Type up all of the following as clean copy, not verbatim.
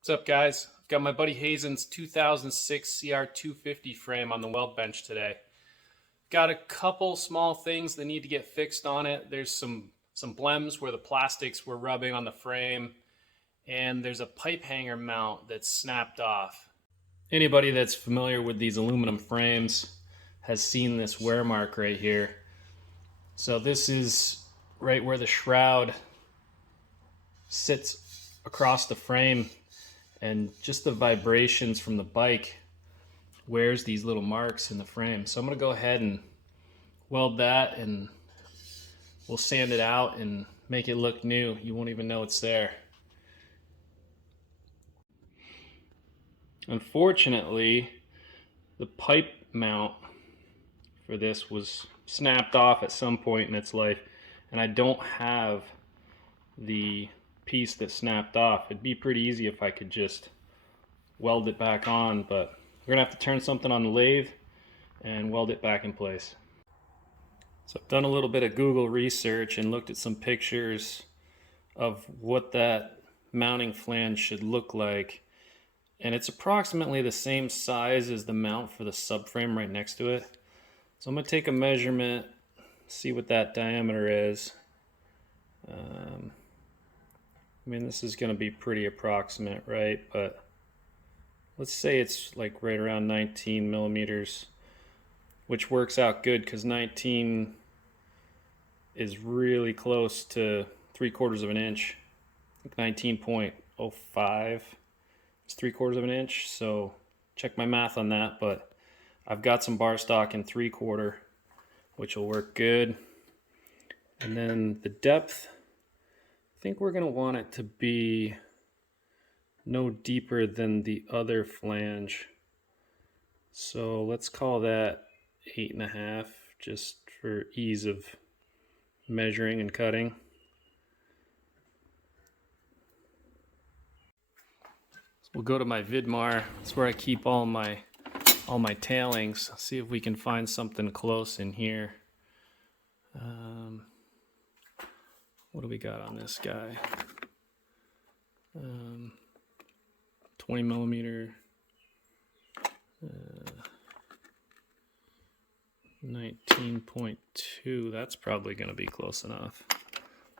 What's up, guys? I've got my buddy Hazen's 2006 CR250 frame on the weld bench today. Got a couple small things that need to get fixed on it. There's some blems where the plastics were rubbing on the frame, and there's a pipe hanger mount that's snapped off. Anybody that's familiar with these aluminum frames has seen this wear mark right here. So this is right where the shroud sits across the frame, and just the vibrations from the bike wears these little marks in the frame. So I'm going to go ahead and weld that, and we'll sand it out and make it look new. You won't even know it's there. Unfortunately, the pipe mount for this was snapped off at some point in its life, and I don't have the piece that snapped off. It'd be pretty easy if I could just weld it back on, but we're gonna have to turn something on the lathe and weld it back in place. So I've done a little bit of Google research and looked at some pictures of what that mounting flange should look like, and it's approximately the same size as the mount for the subframe right next to it. So I'm going to take a measurement, see what that diameter is. I mean, this is going to be pretty approximate, right? But let's say it's like right around 19 millimeters, which works out good because 19 is really close to 3/4 of an inch. 19.05 is 3/4 of an inch. So check my math on that, but I've got some bar stock in 3/4, which will work good. And then the depth, I think we're going to want it to be no deeper than the other flange. So let's call that 8.5, just for ease of measuring and cutting. So we'll go to my Vidmar. That's where I keep all my tailings. See if we can find something close in here. What do we got on this guy? 20 millimeter, 19.2. That's probably going to be close enough.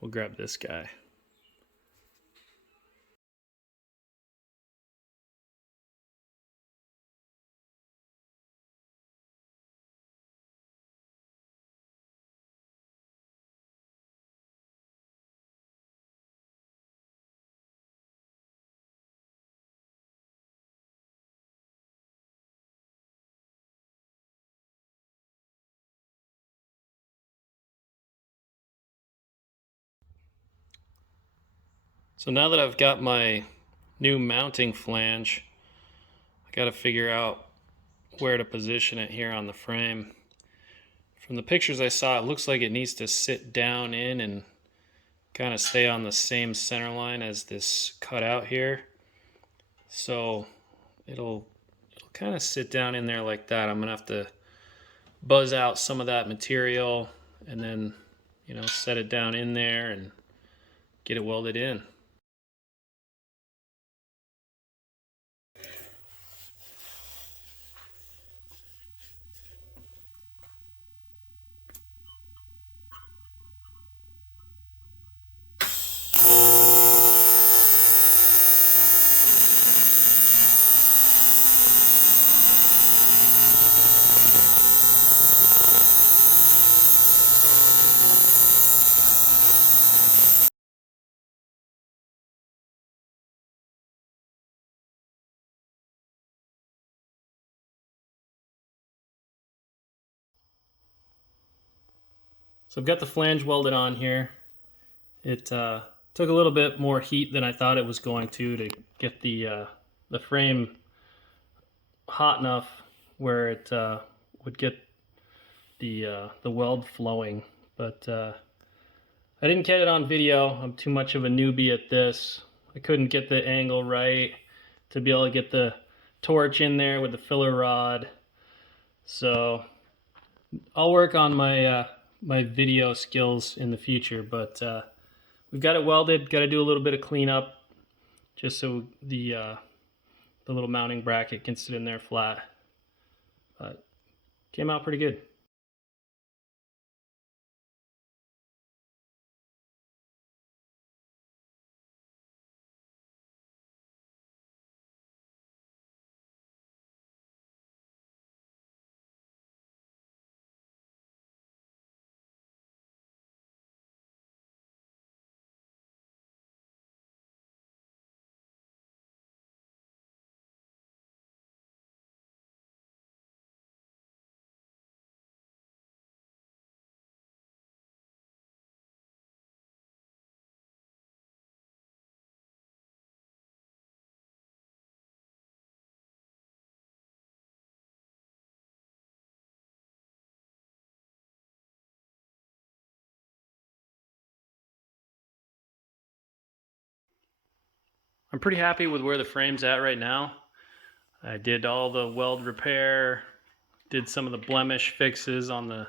We'll grab this guy. So now that I've got my new mounting flange, I got to figure out where to position it here on the frame. From the pictures I saw, it looks like it needs to sit down in and kind of stay on the same center line as this cutout here. So it'll kind of sit down in there like that. I'm gonna have to buzz out some of that material and then, set it down in there and get it welded in. So I've got the flange welded on here. It took a little bit more heat than I thought it was going to get the frame hot enough where it would get the weld flowing. But I didn't get it on video. I'm too much of a newbie at this. I couldn't get the angle right to be able to get the torch in there with the filler rod. So I'll work on my my video skills in the future, but we've got it welded. Got to do a little bit of cleanup, just so the little mounting bracket can sit in there flat. But came out pretty good. I'm pretty happy with where the frame's at right now. I did all the weld repair, did some of the blemish fixes on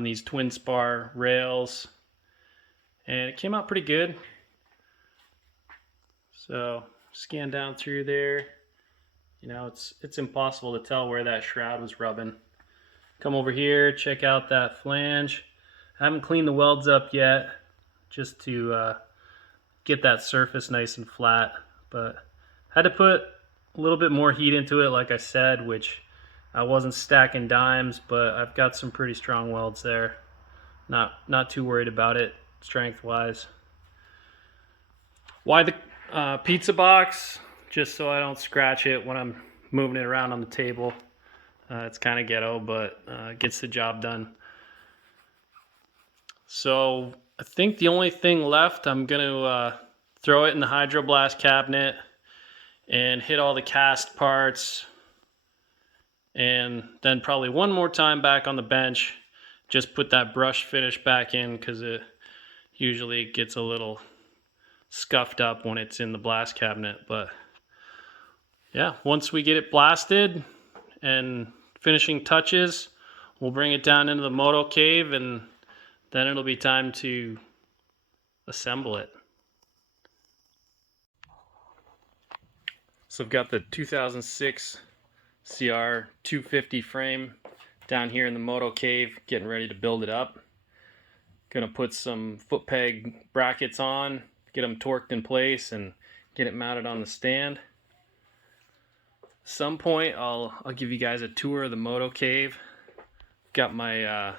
these twin spar rails, and it came out pretty good. So scan down through there, you know, it's impossible to tell where that shroud was rubbing. Come over here, check out that flange. I haven't cleaned the welds up yet, just to get that surface nice and flat, but had to put a little bit more heat into it, like I said, which I wasn't stacking dimes, but I've got some pretty strong welds there. Not too worried about it strength wise. Why the pizza box? Just so I don't scratch it when I'm moving it around on the table. It's kind of ghetto, but gets the job done. So I think the only thing left, I'm going to throw it in the hydroblast cabinet and hit all the cast parts, and then probably one more time back on the bench, just put that brush finish back in, because it usually gets a little scuffed up when it's in the blast cabinet. But yeah, once we get it blasted and finishing touches, we'll bring it down into the Moto cave, and then it'll be time to assemble it. So I've got the 2006 CR250 frame down here in the Moto cave, getting ready to build it up. Gonna put some foot peg brackets on, get them torqued in place, and get it mounted on the stand. Some point I'll give you guys a tour of the Moto cave. Got my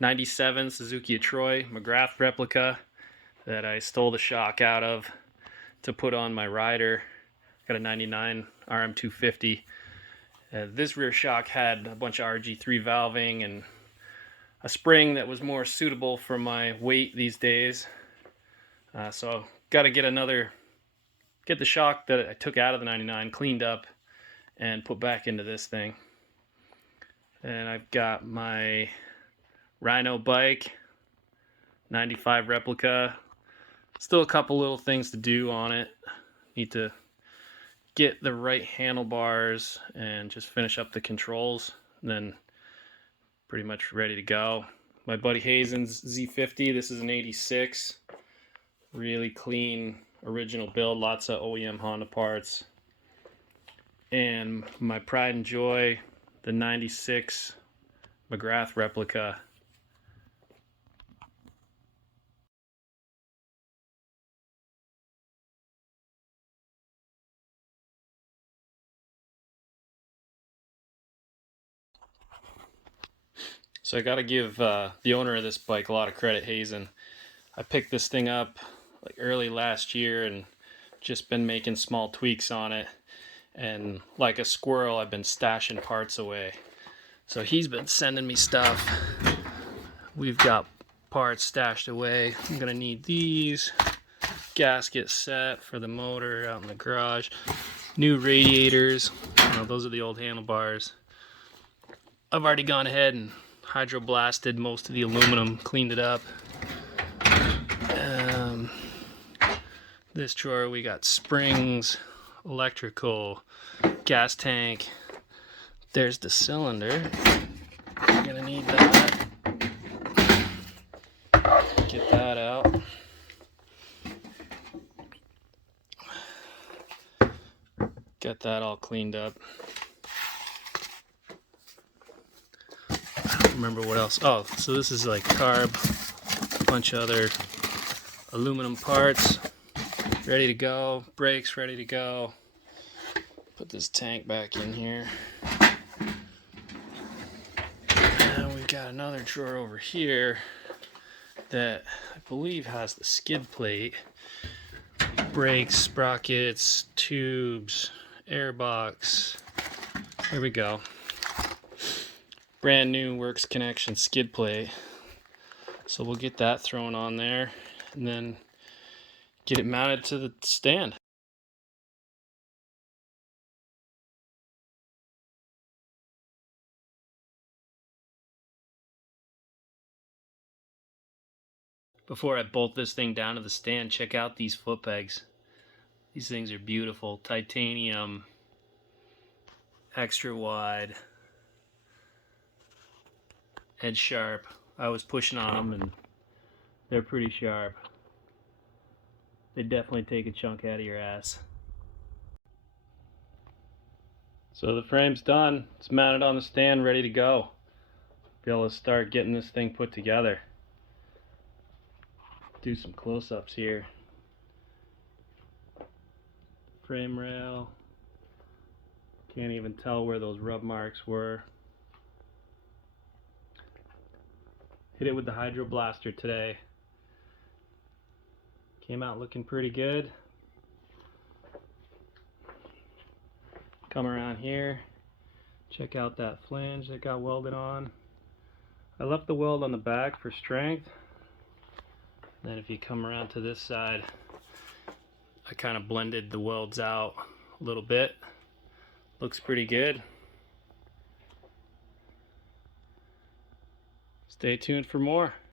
97 Suzuki Troy McGrath replica that I stole the shock out of to put on my rider. Got a 99 RM250. This rear shock had a bunch of RG3 valving and a spring that was more suitable for my weight these days. So got to get the shock that I took out of the 99 cleaned up and put back into this thing. And I've got my Rhino bike, 95 replica. Still a couple little things to do on it. Need to get the right handlebars and just finish up the controls, and then pretty much ready to go. My buddy Hazen's Z50, this is an 86. Really clean, original build, lots of OEM Honda parts. And my pride and joy, the 96 McGrath replica. So I got to give the owner of this bike a lot of credit, Hazen. I picked this thing up like early last year and just been making small tweaks on it. And like a squirrel, I've been stashing parts away. So he's been sending me stuff. We've got parts stashed away. I'm gonna need these. Gasket set for the motor out in the garage. New radiators. Those are the old handlebars. I've already gone ahead and hydroblasted most of the aluminum, cleaned it up. This drawer we got springs, electrical, gas tank. There's the cylinder. We're gonna need that. Get that out. Got that all cleaned up. I don't remember what else. Oh, so this is like carb, a bunch of other aluminum parts ready to go, brakes ready to go. Put this tank back in here. And we've got another drawer over here that I believe has the skid plate, brakes, sprockets, tubes, airbox. There we go. Brand new works connection skid plate. So we'll get that thrown on there and then get it mounted to the stand. Before I bolt this thing down to the stand, check out these foot pegs. These things are beautiful. Titanium, extra wide, edge sharp. I was pushing on them and they're pretty sharp. They definitely take a chunk out of your ass. So the frame's done. It's mounted on the stand, ready to go. Be able to start getting this thing put together. Do some close-ups here. Frame rail. Can't even tell where those rub marks were. Hit it with the Hydro Blaster today. Came out looking pretty good. Come around here. Check out that flange that got welded on. I left the weld on the back for strength. Then if you come around to this side, I kind of blended the welds out a little bit. Looks pretty good. Stay tuned for more.